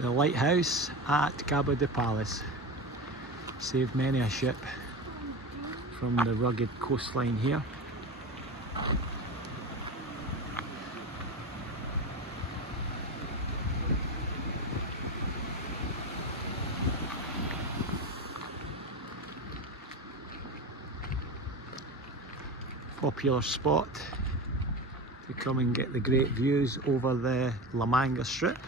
The lighthouse at Cabo de Palos saved many a ship from the rugged coastline here. Popular spot to come and get the great views over the Manga strip.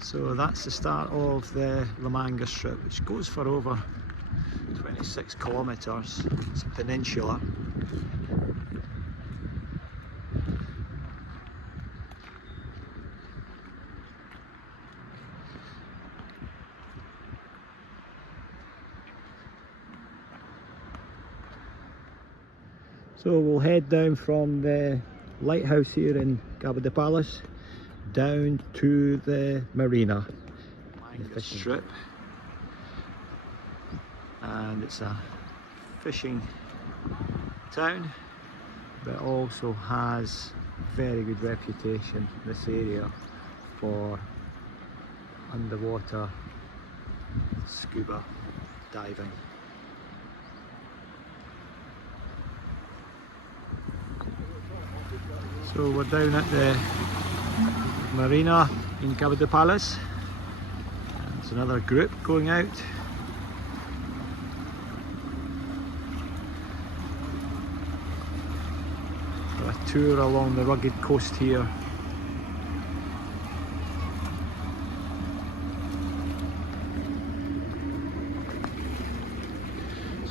So that's the start of the Manga strip, which goes for over 26 kilometres. It's a peninsula. So we'll head down from the lighthouse here in Cabo de Palos down to the marina, the strip, and it's a fishing town, but also has very good reputation, this area, for underwater scuba diving. So we're down at the marina in Cabo de Palos. There's another group going out. For a tour along the rugged coast here.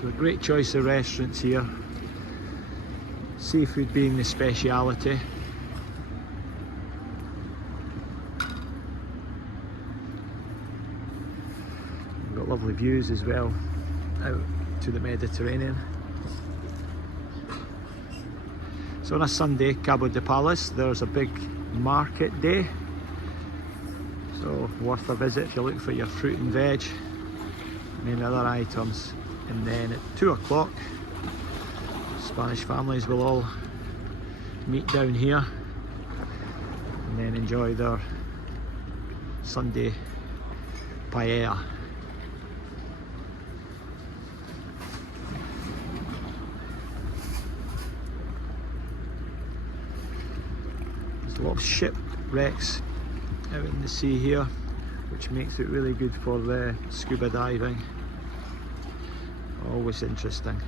So a great choice of restaurants here. Seafood being the speciality. Got lovely views as well out to the Mediterranean. So on a Sunday, Cabo de Palos, there's a big market day, so worth a visit if you look for your fruit and veg and any other items. And then at 2 o'clock, Spanish families will all meet down here and then enjoy their Sunday paella. There's a lot of shipwrecks out in the sea here, which makes it really good for the scuba diving. Always interesting.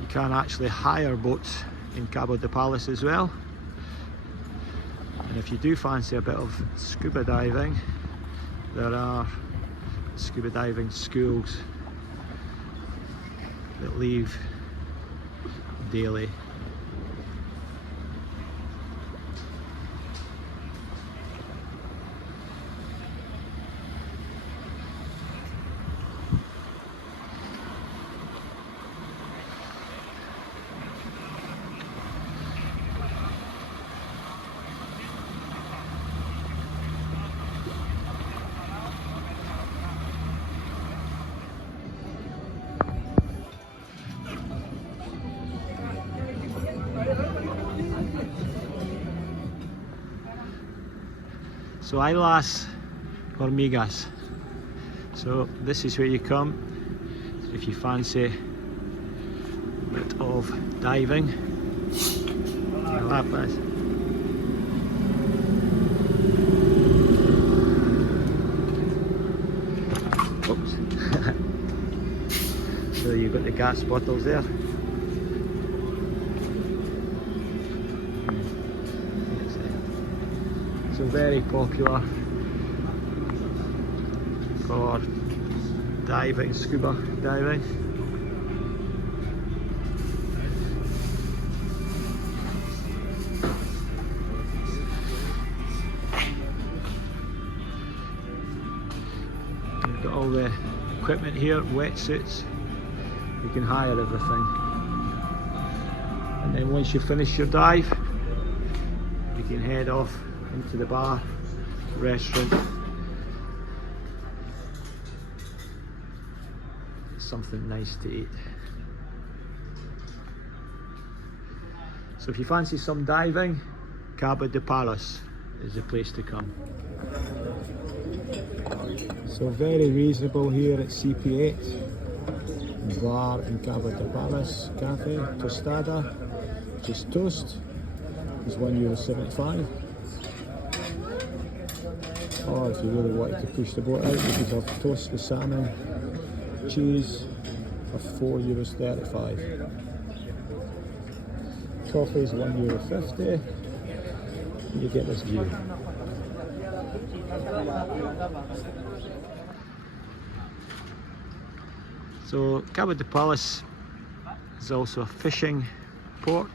You can actually hire boats in Cabo de Palos as well, and if you do fancy a bit of scuba diving, there are scuba diving schools that leave daily. So Islas Hormigas. So this is where you come if you fancy a bit of diving. You'll have this. Oops. So you've got the gas bottles there. So very popular for diving, scuba diving. We've got all the equipment here, wetsuits. You can hire everything. And then once you finish your dive, you can head off into the bar, restaurant. Something nice to eat. So if you fancy some diving, Cabo de Palos is the place to come. So very reasonable here at CP8. Bar in Cabo de Palos, cafe, tostada, which is toast, is €1.75. Or if you really wanted to push the boat out, you could have toast with salmon, cheese for €4.35. Coffee is €1.50. You get this view. So Cabo de Palos is also a fishing port.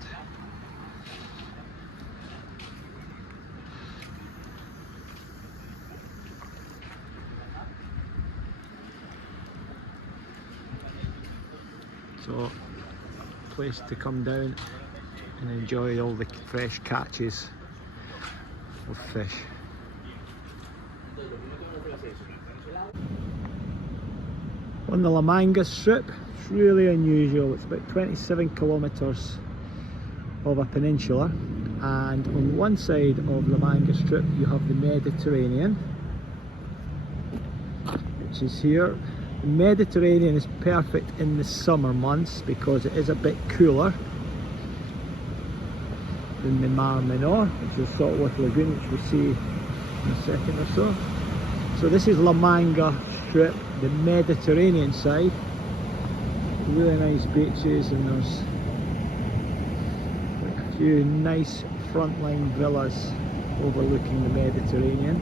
So place to come down and enjoy all the fresh catches of fish. On the La Manga strip, it's really unusual. It's about 27 kilometres of a peninsula, and on one side of La Manga strip you have the Mediterranean, which is here. The Mediterranean is perfect in the summer months because it is a bit cooler than the Mar Menor, which is a saltwater lagoon, which we'll see in a second or so. So this is La Manga strip, the Mediterranean side. Really nice beaches, and there's a few nice frontline villas overlooking the Mediterranean.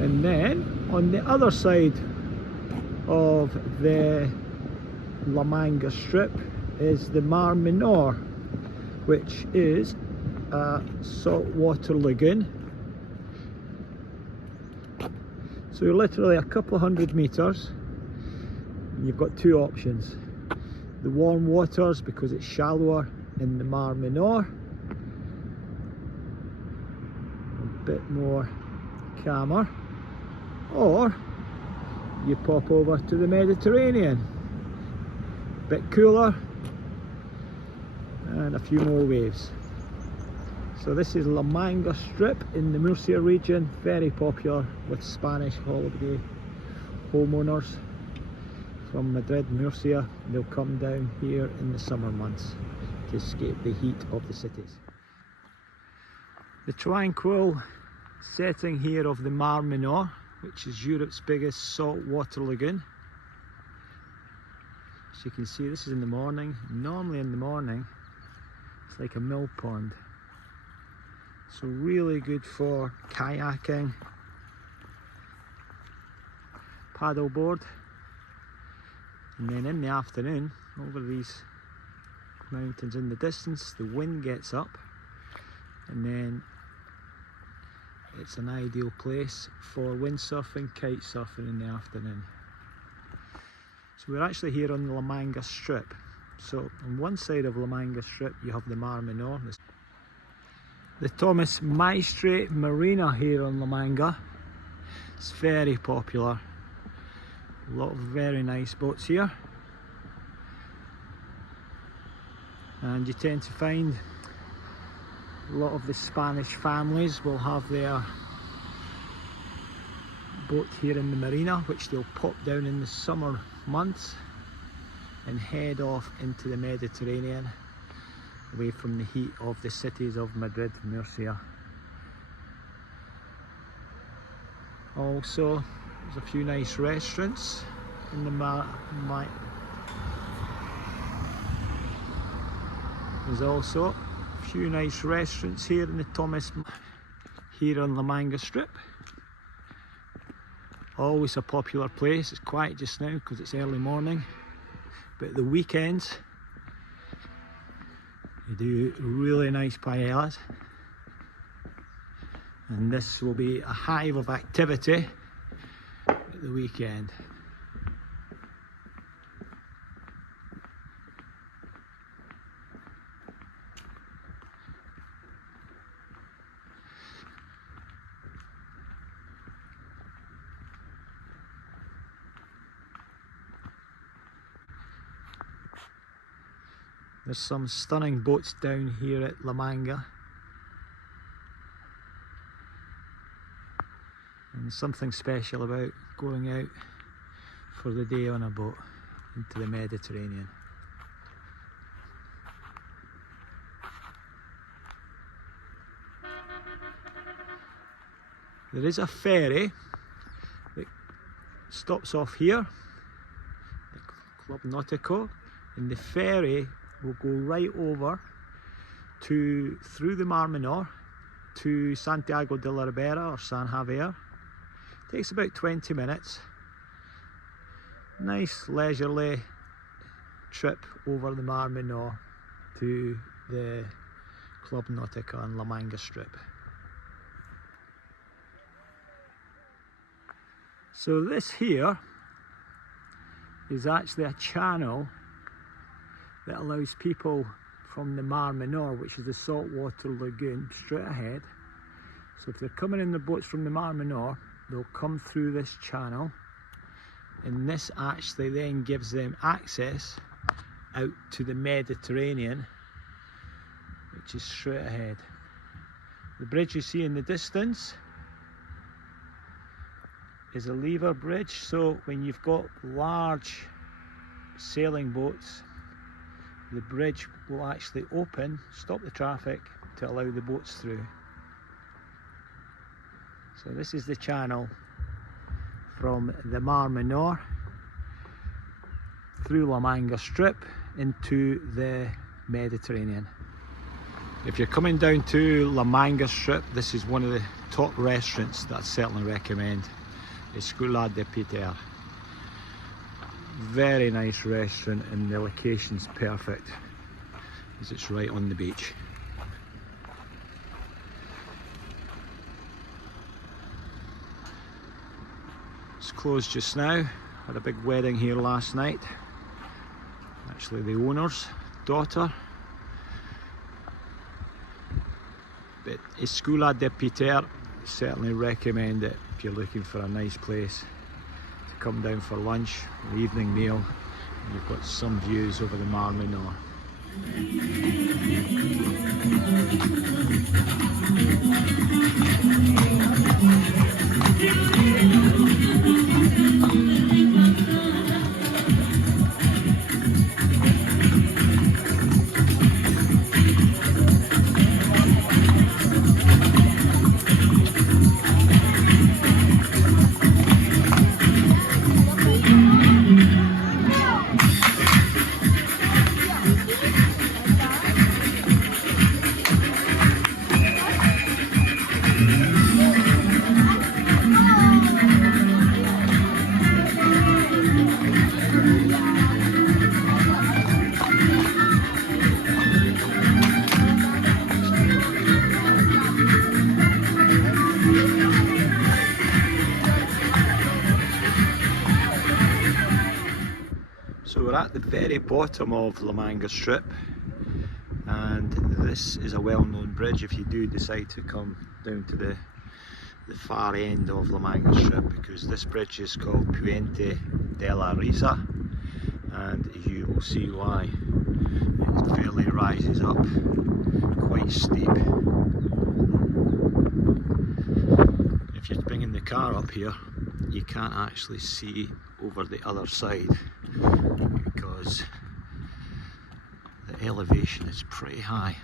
And then on the other side of the La Manga strip is the Mar Menor, which is a saltwater lagoon. So you're literally a couple of hundred meters, and you've got two options: the warm waters, because it's shallower in the Mar Menor, a bit more calmer, or you pop over to the Mediterranean, a bit cooler and a few more waves. So this is La Manga strip in the Murcia region, very popular with Spanish holiday homeowners from Madrid, Murcia. They'll come down here in the summer months to escape the heat of the cities. The tranquil setting here of the Mar Menor, which is Europe's biggest saltwater lagoon. As you can see, this is in the morning. Normally in the morning it's like a mill pond, so really good for kayaking, paddleboard. And then in the afternoon, over these mountains in the distance, the wind gets up, and then it's an ideal place for windsurfing, kite surfing in the afternoon. So we're actually here on the La Manga strip. So on one side of La Manga strip you have the Mar Menor. The Thomas Maestre Marina here on La Manga. It's very popular. A lot of very nice boats here. And you tend to find a lot of the Spanish families will have their boat here in the marina, which they'll pop down in the summer months and head off into the Mediterranean, away from the heat of the cities of Madrid, Murcia. Also, there's a few nice restaurants in the There's also a few nice restaurants here in the Thomas, here on La Manga strip. Always a popular place. It's quiet just now because it's early morning, but the weekends you do really nice paellas, and this will be a hive of activity at the weekend. There's some stunning boats down here at La Manga, and something special about going out for the day on a boat into the Mediterranean. There is a ferry that stops off here, the Club Nautico, and the ferry will go right over through the Mar Menor to Santiago de la Ribera or San Javier. Takes about 20 minutes. Nice leisurely trip over the Mar Menor to the Club Nautica and La Manga strip. So this here is actually a channel that allows people from the Mar Menor, which is the saltwater lagoon, straight ahead. So if they're coming in the boats from the Mar Menor, they'll come through this channel, and this actually then gives them access out to the Mediterranean, which is straight ahead. The bridge you see in the distance is a lever bridge, so when you've got large sailing boats, the bridge will actually open, stop the traffic to allow the boats through. So this is the channel from the Mar Menor through La Manga strip into the Mediterranean. If you're coming down to La Manga strip, this is one of the top restaurants that I certainly recommend. It's Scuba de Peter. Very nice restaurant, and the location's perfect as it's right on the beach. It's closed just now. Had a big wedding here last night. Actually the owner's daughter. But Escuela de Peter, certainly recommend it if you're looking for a nice place to come down for lunch or evening meal. And you've got some views over the Mar Menor. So we're at the very bottom of La Manga strip, and this is a well-known bridge if you do decide to come down to the far end of La Manga strip, because this bridge is called Puente de la Risa, and you will see why. It fairly rises up quite steep. If you're bringing the car up here, you can't actually see over the other side because the elevation is pretty high.